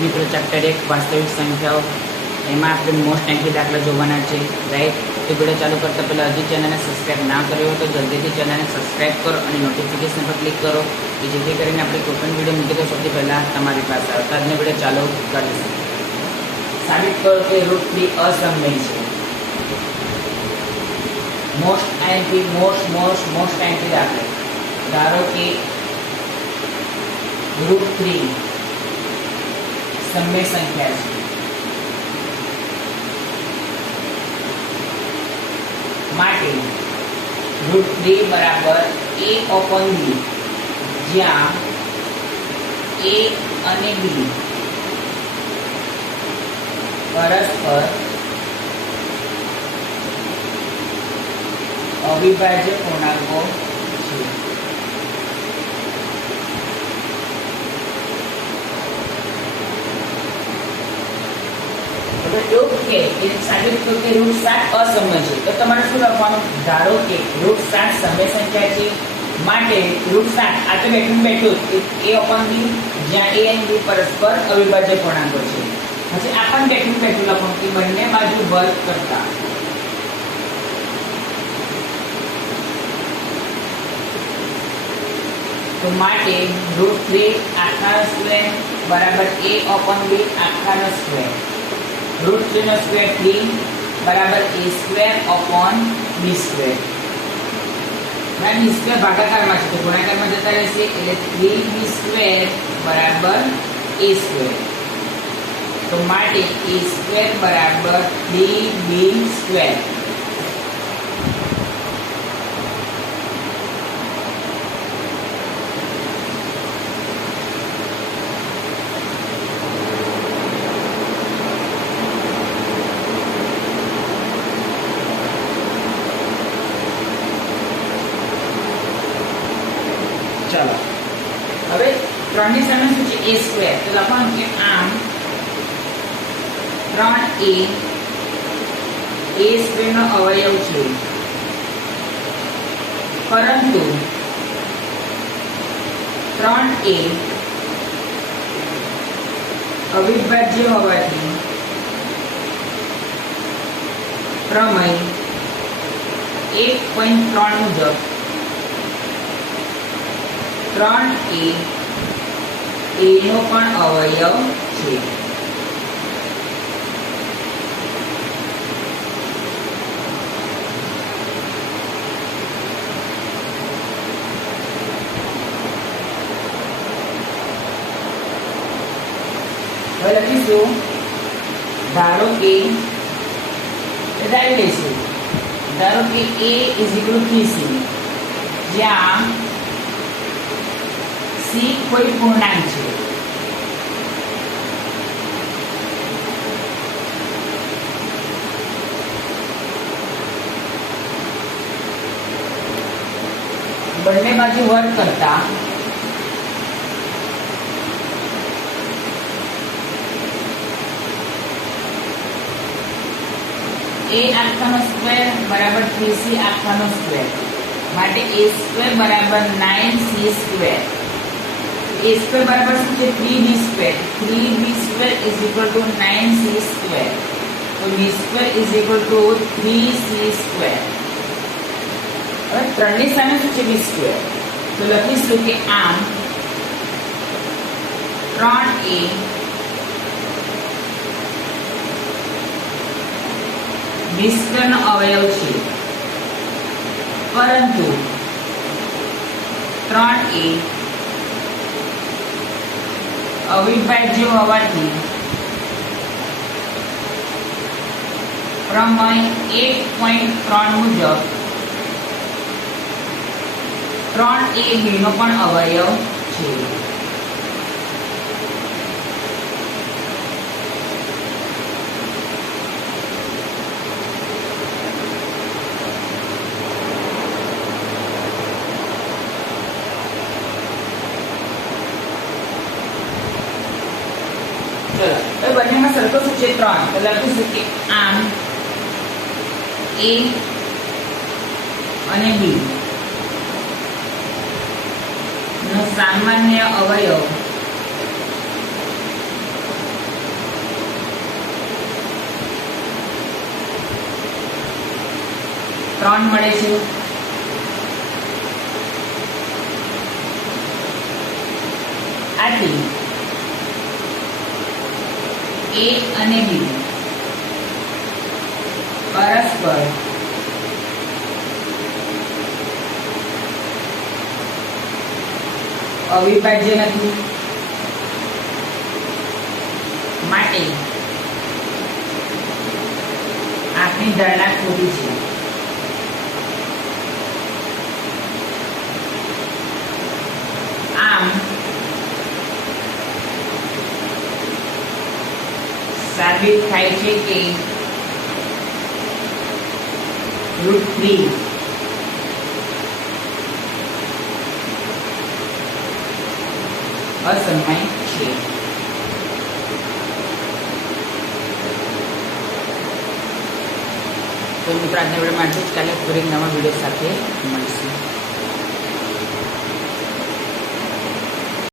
મિત્રો ચેપ્ટર 1 વાસ્તવિક સંખ્યાઓ એમાં આપણે મોસ્ટ એન્ટ્રી દાખલા જોવાના છે, રાઈટ? તો વિડીયો ચાલુ કરતાં પહેલાં હજી ચેનલને સબસ્ક્રાઈબ ના કર્યો હોય તો જલ્દીથી ચેનલને સબસ્ક્રાઈબ કરો અને નોટિફિકેશન પર ક્લિક કરો કે જેથી કરીને આપણે કોઈ પણ વિડીયો મૂકીએ તો સૌથી પહેલાં તમારી પાસે આવે. તો આજનો વિડીયો ચાલુ કરીશું. સાબિત કરો કે √3 અસમય છે. મોસ્ટ એન્ટ્રી દાખલા. ધારો કે √3 સમય સંખ્યા છે માટે √3 બરાબર a/b, જ્યાં a અને b પરસ્પર અવિભાજ્ય પૂર્ણાંકો છે. એવું કે સાબિત કરો કે √7 અસમય છે. તો તમારે શું લખવાનું? ધારો કે √7 સમય સંખ્યા છે માટે √7 આ તો બેઠું a/b, જ્યાં a અને b પરસ્પર અવિભાજ્ય પૂર્ણાંકો છે. પછી આ પણ બેઠું લખવાનું કે બંને બાજુ વર્ગ કરતા તો માટે √3 આખાનો સ્ક્વેર બરાબર a/b આખાનો સ્ક્વેર. √3 નો સ્ક્વેર 3 બરાબર a²/b². b² ભાગાકારમાં છે તો ગુણાકારમાં જતા રહેશે એટલે 3b² બરાબર a². તો માટે a² બરાબર 3b². ચાલો હવે 3 ની સામે શું છે? a². તો લખવાનું કે આમ 3a a² નો અવયવ છે, પરંતુ 3a અવિભાજ્ય હોવાથી પ્રમેય 1.3 મુજબ 3a નો પણ અવયવ છે. હવે લખીશું ધારો કે લઈશું ધારો કે a = 3c, જ્યાં c કોઈ પૂર્ણાંક છે. બંને બાજુ વર્ગ કરતા a આખાનો સ્ક્વેર બરાબર 3c આખાનો સ્ક્વેર માટે a² બરાબર 9c². a² બરાબર શું છે? 3b². 3b² = 9c². તો b² = 3c². હવે 3 ની સામે શું છે? b². તો લખીશું કે આમ 3a b² નો અવયવ છે, પરંતુ 3a અવિભાજ્ય હોવાથી પ્રમેય 1.3 મુજબ 3ab નો પણ અવયવ છે. ચલો હવે બંનેમાં સરખો શું છે? 3. તો લખીશું કે આમ a અને b નો સામાન્ય અવયવ 3 મળે છે. આટલી A અને B પરસ્પર અવિભાજ્ય નથી માટે આપણી ધારણા ખોટી છે. આમ સાબિત થાય છે કે √3 અસમય છે. તો મિત્રો આજના વિડીયોમાં આટલું જ. કાલે ફરી નવા વિડીયો સાથે મળીશું.